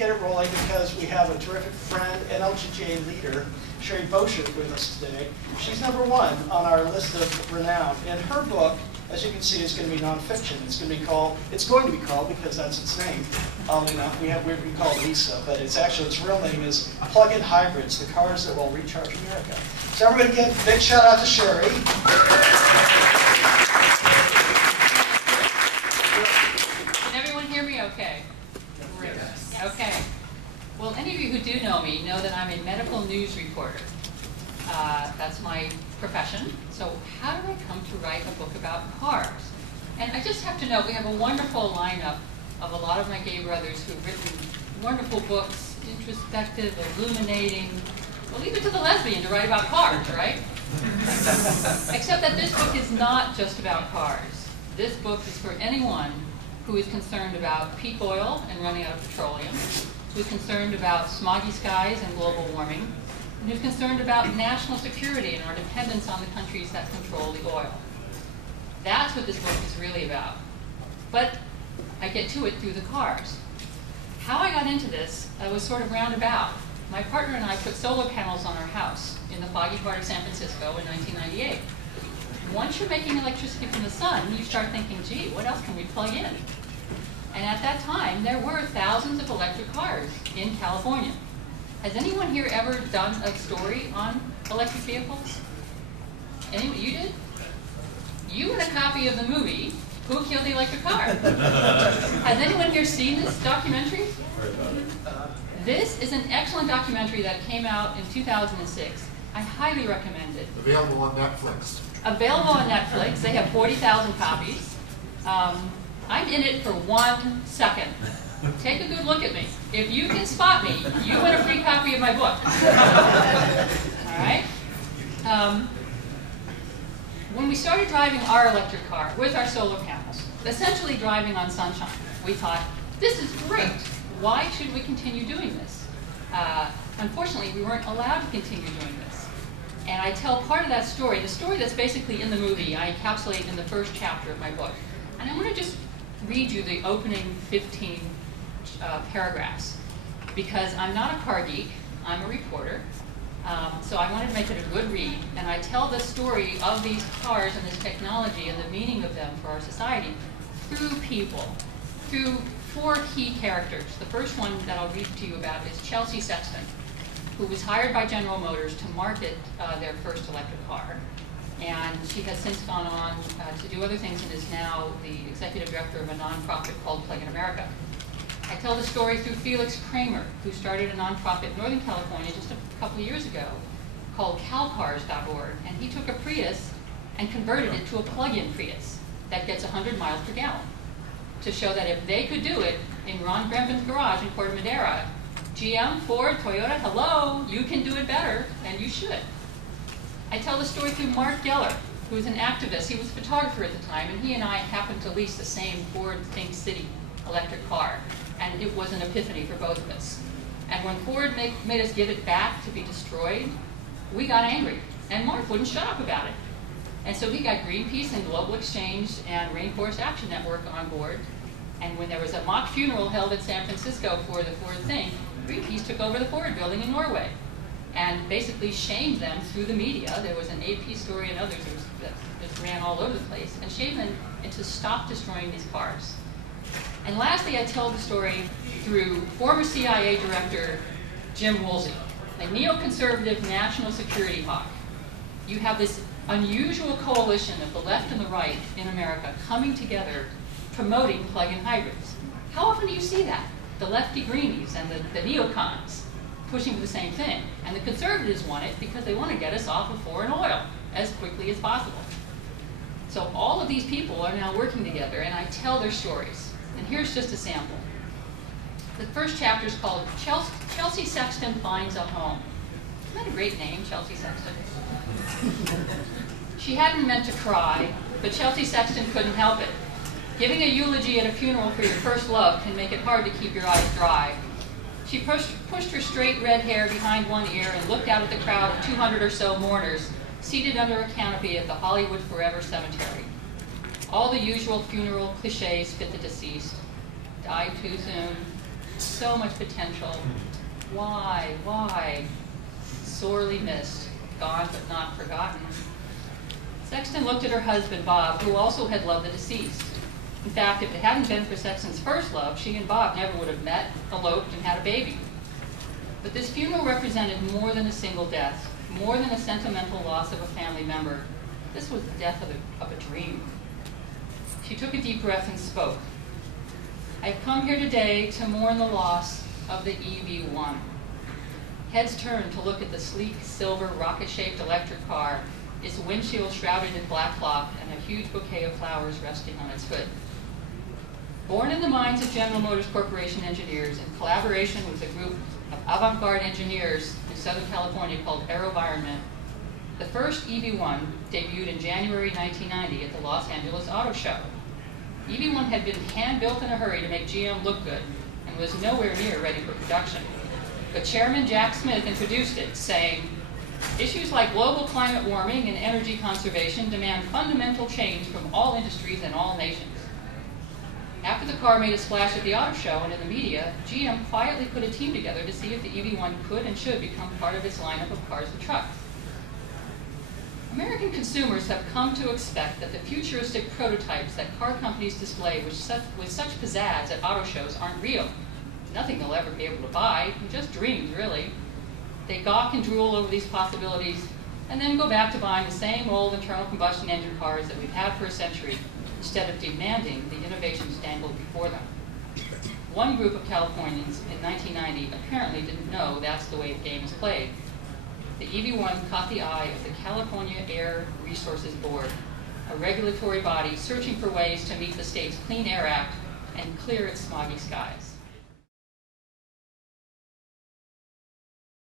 get it rolling because we have a terrific friend and LGJ leader, Sherry Boschert, with us today. She's #1 on our list of renown. And her book, as you can see, is going to be nonfiction. It's going to be called, because that's its name. We call it Lisa, but its real name is Plug-in Hybrids, the cars that will recharge America. So everybody give a big shout out to Sherry. Can everyone hear me okay? Yes. Okay. Well, any of you who do know me know that I'm a medical news reporter. That's my profession. So how did I come to write a book about cars? And I just have to note, we have a wonderful lineup of a lot of my gay brothers who've written wonderful books, introspective, illuminating. We'll leave it to the lesbian to write about cars, right? Except that this book is not just about cars. This book is for anyone who is concerned about peak oil and running out of petroleum, who's concerned about smoggy skies and global warming, and who's concerned about national security and our dependence on the countries that control the oil. That's what this book is really about. But I get to it through the cars. How I got into this was sort of roundabout. My partner and I put solar panels on our house in the foggy part of San Francisco in 1998. Once you're making electricity from the sun, you start thinking, gee, what else can we plug in? And at that time, there were thousands of electric cars in California. Has anyone here ever done a story on electric vehicles? Anyone? You did? You and a copy of the movie, Who Killed the Electric Car? Has anyone here seen this documentary? This is an excellent documentary that came out in 2006. I highly recommend it. Available on Netflix. Available on Netflix. They have 40,000 copies. I'm in it for 1 second. Take a good look at me. If you can spot me, you win a free copy of my book. All right? When we started driving our electric car with our solar panels, essentially driving on sunshine, we thought, this is great. Why should we continue doing this? Unfortunately, we weren't allowed to continue doing this. And I tell part of that story, the story that's basically in the movie, I encapsulate in the first chapter of my book. And I want to just read you the opening 15 paragraphs, because I'm not a car geek, I'm a reporter. So I wanted to make it a good read, and I tell the story of these cars and this technology and the meaning of them for our society through people, through 4 key characters. The first one that I'll read to you about is Chelsea Sexton, who was hired by General Motors to market their first electric car. And she has since gone on to do other things and is now the executive director of a nonprofit called Plug-in America. I tell the story through Felix Kramer, who started a nonprofit in Northern California just a couple of years ago called calcars.org. And he took a Prius and converted it to a plug-in Prius that gets 100 miles per gallon to show that if they could do it in Ron Gremben's garage in Corte Madera, GM, Ford, Toyota, hello, you can do it better, and you should. I tell the story through Mark Geller, who was an activist. He was a photographer at the time, and he and I happened to lease the same Ford Think City electric car. And it was an epiphany for both of us. And when Ford made us give it back to be destroyed, we got angry. And Mark wouldn't shut up about it. And so he got Greenpeace and Global Exchange and Rainforest Action Network on board. And when there was a mock funeral held in San Francisco for the Ford thing, Greenpeace took over the Ford building in Norway and basically shamed them through the media. There was an AP story and others that just ran all over the place, and shamed them into stop destroying these cars. And lastly, I tell the story through former CIA Director Jim Woolsey, a neoconservative national security hawk. You have this unusual coalition of the left and the right in America coming together promoting plug-in hybrids. How often do you see that? The lefty greenies and the neocons pushing for the same thing. And the conservatives want it because they want to get us off of foreign oil as quickly as possible. So all of these people are now working together, and I tell their stories. And here's just a sample. The first chapter is called Chelsea Sexton Finds a Home. Isn't that a great name, Chelsea Sexton? She hadn't meant to cry, but Chelsea Sexton couldn't help it. Giving a eulogy at a funeral for your first love can make it hard to keep your eyes dry. She pushed her straight red hair behind one ear and looked out at the crowd of 200 or so mourners seated under a canopy at the Hollywood Forever Cemetery. All the usual funeral cliches fit the deceased. Died too soon, So much potential. Why? Sorely missed, gone but not forgotten. Sexton looked at her husband, Bob, who also had loved the deceased. In fact, if it hadn't been for Sexton's first love, she and Bob never would have met, eloped, and had a baby. But this funeral represented more than a single death, more than a sentimental loss of a family member. This was the death of a dream. She took a deep breath and spoke. I've come here today to mourn the loss of the EV1. Heads turned to look at the sleek, silver, rocket-shaped electric car, its windshield shrouded in black cloth and a huge bouquet of flowers resting on its hood. Born in the minds of General Motors Corporation engineers in collaboration with a group of avant-garde engineers in Southern California called AeroVironment, the first EV1 debuted in January 1990 at the Los Angeles Auto Show. EV1 had been hand-built in a hurry to make GM look good and was nowhere near ready for production. But Chairman Jack Smith introduced it, saying, "Issues like global climate warming and energy conservation demand fundamental change from all industries and all nations." After the car made a splash at the auto show and in the media, GM quietly put a team together to see if the EV1 could and should become part of its lineup of cars and trucks. American consumers have come to expect that the futuristic prototypes that car companies display with such pizzazz at auto shows aren't real. Nothing they'll ever be able to buy, just dreams, really. They gawk and drool over these possibilities, and then go back to buying the same old internal combustion engine cars that we've had for a century, instead of demanding the innovations dangled before them. One group of Californians in 1990 apparently didn't know that's the way the game is played. The EV1 caught the eye of the California Air Resources Board, a regulatory body searching for ways to meet the state's Clean Air Act and clear its smoggy skies.